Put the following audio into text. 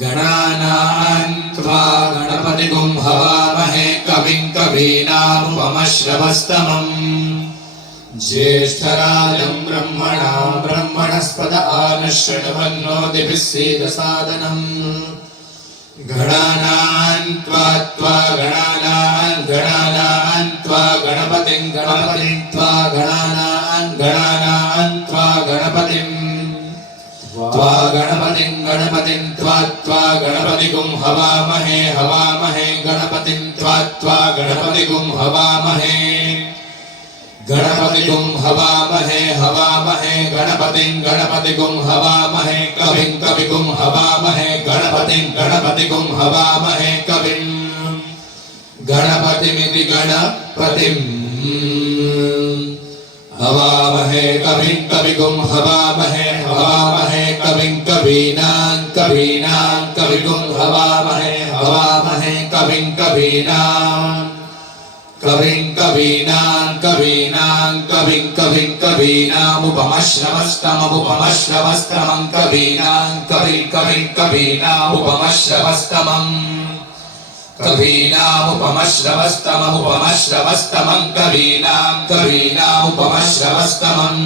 गणानां त्वा गणपतिगुं हवामहे कविं कवीनामुपमश्रवस्तमम् ज्येष्ठराजं ब्रह्मणां ब्रह्मणस्पद आनश्रवन्नोतिभिः सीदसादनम् गणानां त्वा गणानां त्वा गणपतिं त्वा गणानां त्वा गणपतिं त्वा गणपतिगुं हवामहे गणपतिं त्वा गणपतिगुं हवामहे गणपतिगुं हवामहे गणपतिगुं हवामहे कविगुं हवामहे गणपतिगुं हवामहे कविं गणपतिमिति गणपतिं हवामहे कविगुं हवामहे कविं कवीनां कविगुं हवामहे कविं कवीनामुपमश्रवस्तमं कवीनामुपमश्रवस्तमम् कवीनामुपमश्रवस्तमम्